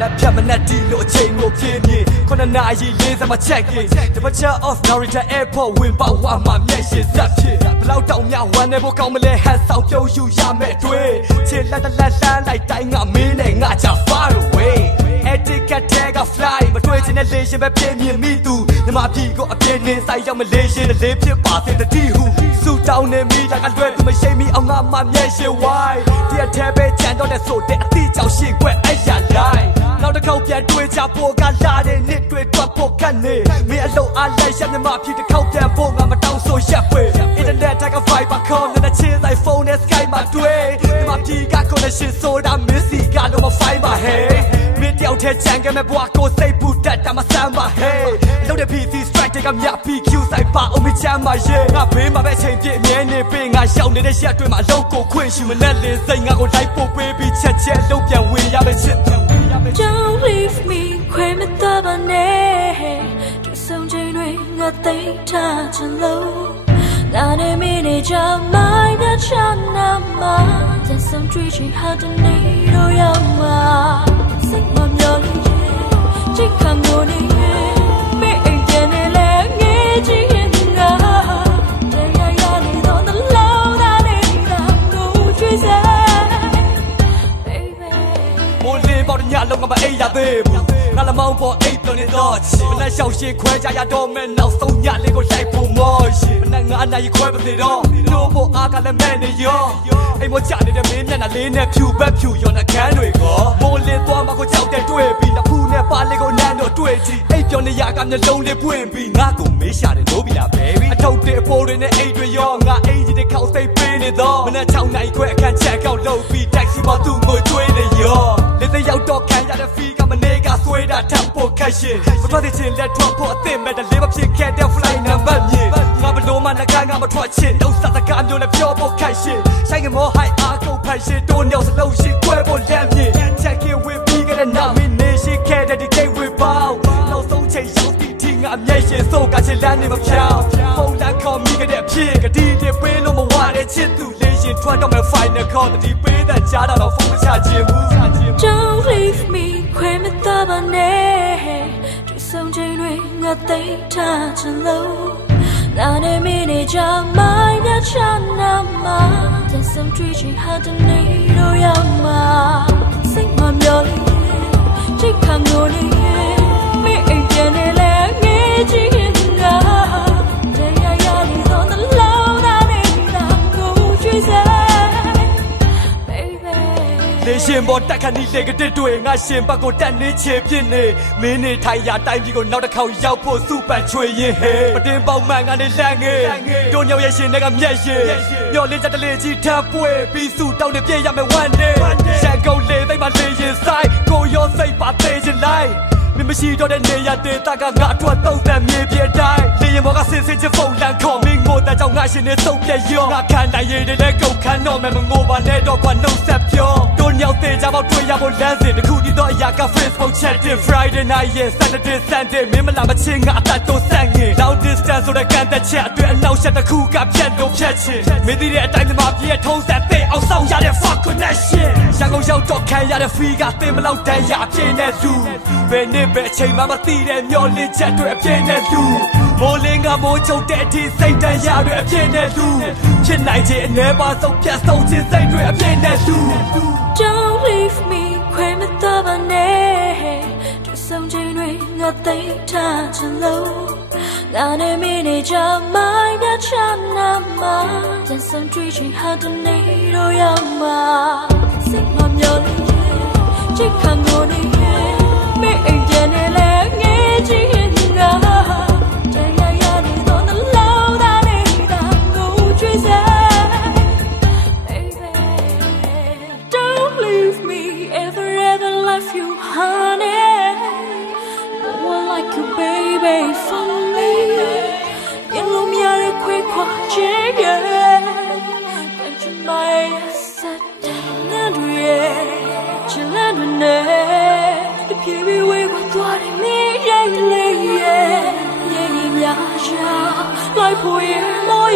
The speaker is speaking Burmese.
လက်ဖြတ်မနဲ့ဒီလိုအချိန်ကိုပြင်းပြင်းခုနနာရီ40မှာ check in departure of Narita Airport ဝင်ပေါက်ဝါမှာမျက်ရှိဇက်ဖြစ်ဘလောက်တောင်များဝမ်းနေဖို့ကောင်းမလဲဟန်ဆောင်ပြုံးယူရမယ်တွေ့ချစ်လက်လက်လှမ်းလိုက်တိုင်းငါမင်းနဲ့ငါချ far away etiquette tag fly မတွေ့ချင်တဲ့လေရှင်ပဲပြင်းပြင်းမိသူညီမပြည်ကိုအပြင်းနဲ့ဆိုင်ရောက်မလေးရှင်လေးဖြစ်ပါစေတတိဟုစူတောင်းနေမိတာကလွယ်သူမရှိမိအောင်ငါမှမျက်ရှိဝိုင်းဒီအထဲပဲကြံတော့တဲ့ဆိုတဲ့အတိကြောင့်ရှေ့ကွက်အဲ့ရလိုက်နောက်တစ်ခေါက်ပြန်တွေ့ကြဖို့ကလာတဲ့နှစ်တွေ့တွက်ဖို့ခက်နေမင်းအလုံးအားလိုက်ရမြမပြည်တစ်ခေါက်ပြန်ဖို့ငါမတောင်းဆိုရက်ဖွေ internet tag fiber com နဲ့ချင်းဆိုင်ဖုန်းနဲ့ skype မှာတွေ့ညီမပြည်က connection ဆိုတာမစ်စီကတော့မ fiber heyမင်းတယောက်ထဲချန်ခဲ့မဲ့ဘွားကိုစိတ်ပူတက်တာမဆမ်းပါ hey လောက်တဲ့ PC strike တွေကမြ PQ ဆိုင်ပါအောင်မချမ်းပါရဲ့ငါဘေးမှာပဲချိန်ပြည့်အမြဲနေပေးငါရှောက်နေတဲ့ရက်တွေမှာအလုပ်ကိုခွင့်ရှိမနဲ့လေစိတ်ငါကိုလိုက်ပို့ပေးပြီးချက်ချက်လုံးပြန်ဝင်ရမယ်ချစ် Don't leave me ခွေမတော်ပါနဲ့သူဆုံးချိန်တွေငါသိထားချင်လို့နာနေမင်းနေကြမိုင်းတဲ့ချမ်းနာမှာတန်ဆုံးတွေ့ချင်ဟာတနေတော့ရမှာစိတ်မမျောလို့ချိတ်ခံလို့နေမင်းအိမ်ပြန်နေလဲငေးချင်ငါတရားရနေတော့တလုံးသားနေတာကိုကြွေးစားမိုးလေးပေါတညလုံးကမအိပ်ရသေးဘူးငါလမောင်းပေါ်အိပ်ပြောနေတော့ချစ်မနဲ့ရှောက်ရှည်ခွဲကြရတော့မဲ့နောက်ဆုံးညလေးကိုလိုက်ဖို့မောရှိမနဲ့ငါနိုင်ခွဲပါသေးတော့လို့ဖို့အားကလည်းမဲ့နေရောအိမ်မချနေတဲ့မင်းမျက်နှာလေးနဲ့ဖြူဘက်ဖြူရောနှကန်းတွေကောမိုးလေးသွားမှကိုကြောက်တဲ့တွေ့ပြီးနှစ်ဖူးနဲ့ပါလေးကိုနန်းတော့တွေ့ကြည့်အိပ်ပြောနေရကမျက်လုံးလေးပွင့်ပြီးငါကိုမေးရှာတယ်လို့ပြီလား baby အထုပ်တွေအဖိုးတွေနဲ့အိတ်တွေရောငါအိမ်ကြီးတွေခောက်စိတ်ပေးနေတော့မနဲ့6နိုင်ခွဲအခန်းချက်ကောက်လုပ်ပြီး taxi ပေါ်သူ့ကိုကျွေးနေရောလက်သေးရောက်တော့ခံရတဲ့ fee ကမနေကဆွဲတာထပ်ဖို့ခက်ရှင်မထွက်သေးချင်းလက်ထွက်ဖို့အသင့်မဲ့တလေးမဖြစ်ခဲ့တဲ့ flight number မြေငါဘလို့မှလက်ကားငါမထွက်ချင်တော့စစကားမျိုးနဲ့ပြောဖို့ခက်ရှင်ဆိုင်ကမော high အားကုန်ဖန်ရှင်တိုးညောက်စလုံးရှင်ကွဲဖို့လက်မြေ check in with ပြီးခဲ့တဲ့နောက်မင်းနေရှိခဲ့တဲ့ဒီ gate with bow နောက်ဆုံးချိန်ရောက်ပြီးဒီငါအမျက်ရှင်စိုးကချင်လမ်းနေမဖြောင်းဖုန်းလက်ခေါ်မိခဲ့တဲ့အဖြစ်ကတိတွေပေးလို့မဝတဲ့ချစ်သူလေးရှင်ထွက်တော့မဲ့ final call တတိပေးတဲ့ကြားတော့ဖုန်းမချခြင်းဘူး Don't leave me ခွေမတော်ပါနဲ့သူဆုံးချိန်တွေငါသိထားချင်လို့နာနေမင်းနေကြမိုင်းတဲ့ချမ်းနာမှာတန်ဆုံးတွေ့ချင်ဟာတနေတော့ရမှာစိတ်မမျောလို့ချိတ်ခံလို့နေမင်းအိမ်ပြန်နေလဲငေးချင်ငါတရားရနေတော့တလုံးသားနေတာကိုကြွေးစားလေရှင်ပေါ်တက်ခဏီလေကတစ်တွေငါရှင်ဘက်ကိုတက်နေချေပြင်းနေမင်းနေထိုင်ရတိုင်းပြည်ကိုနောက်တစ်ခေါက်ရောက်ဖို့စုပတ်ချွေရင်ဟဲပတင်းပေါက်မှန်ကနေလန့်ငယ်တို့ညောင်ရဲ့ရှင်တွေကမျက်ရှင်ညော်လေးချက်တလေးကြီးထပ်ပွေပြီးစုတောင်းနေပြည့်ရမယ် one day ရန်ကုန်လေသိမ့်မှာလေရင်ဆိုင်ကိုရောစိတ်ပါသေးချင်လိုက်မင်းမရှိတော့တဲ့နေရာဒေသကငါအတွက်သုံးသက်မြေပြတိုင်းလေရင်ဘောကဆင်းဆင်းချဖုန်လန်ခေါ်မင်းငိုတဲ့ကြောင့်ငါရှင်နေစုပ်ပြည့်ရောငါခံနိုင်ရည်တွေလည်းကုန်ခန်းတော့မယ်မငိုပါနဲ့တော့ကွာနှုတ်ဆက်ပြောတို့ညောက်သေးကြပေါ့တွေ့ရဖို့လမ်းစဉ်တစ်ခုတည်းတော့အရာက Facebook chatting Friday night yeah Saturday Sunday မင်းမလာမချင်းငါအသက်တော့ဆန့်ငင် long distance ဆိုတဲ့ကန်တဲ့ချက်အတွင်းအနောက်ချက်တစ်ခုကပြတ်လို့ဖြတ်ချင်မင်းသိတဲ့အတိုင်းမှာပြည့်ထုံးဆက်သိအောင်ဆောင်ရတဲ့ fuck connection ရန်ကုန်ရောက်တော့ခံရတဲ့ free ကတင်မလောက်တန်းရအပြင်းနဲ့သူဘယ်နေ့ပဲအချိန်မှမသိတဲ့မျောလင်းချက်တွေအပြင်းနဲ့သူမိုးလင်းကမိုးချုပ်တဲ့အထိစိတ်တန်ရတွေအပြင်းနဲ့သူဖြစ်နိုင်ခြင်းအ ਨੇ ပါဆုံးပြတ်ဆုံးခြင်းစိတ်တွေအပြင်းနဲ့သူ Don't leave me ခွေမတော်ပါနဲ့သူဆုံးချိန်တွေငါသိထားချင်လို့နာနေမင်းနေကြမိုင်းတဲ့ချမ်းနာမှာတန်ဆုံးတွေ့ချင်ဟာတနေတော့ရမှာစိတ်မမျောလို့ချိတ်ခံလို့နေမင်းအိမ်ပြန်နေလဲငေးချင်ငါတရားရနေတော့တလုံးသားနေတာကိုကြွေးစား baby don't leave me ever love you honey no one like you baby for me you know me are quick watching can't you my set and chillin' the baby we go to me yeah like for you more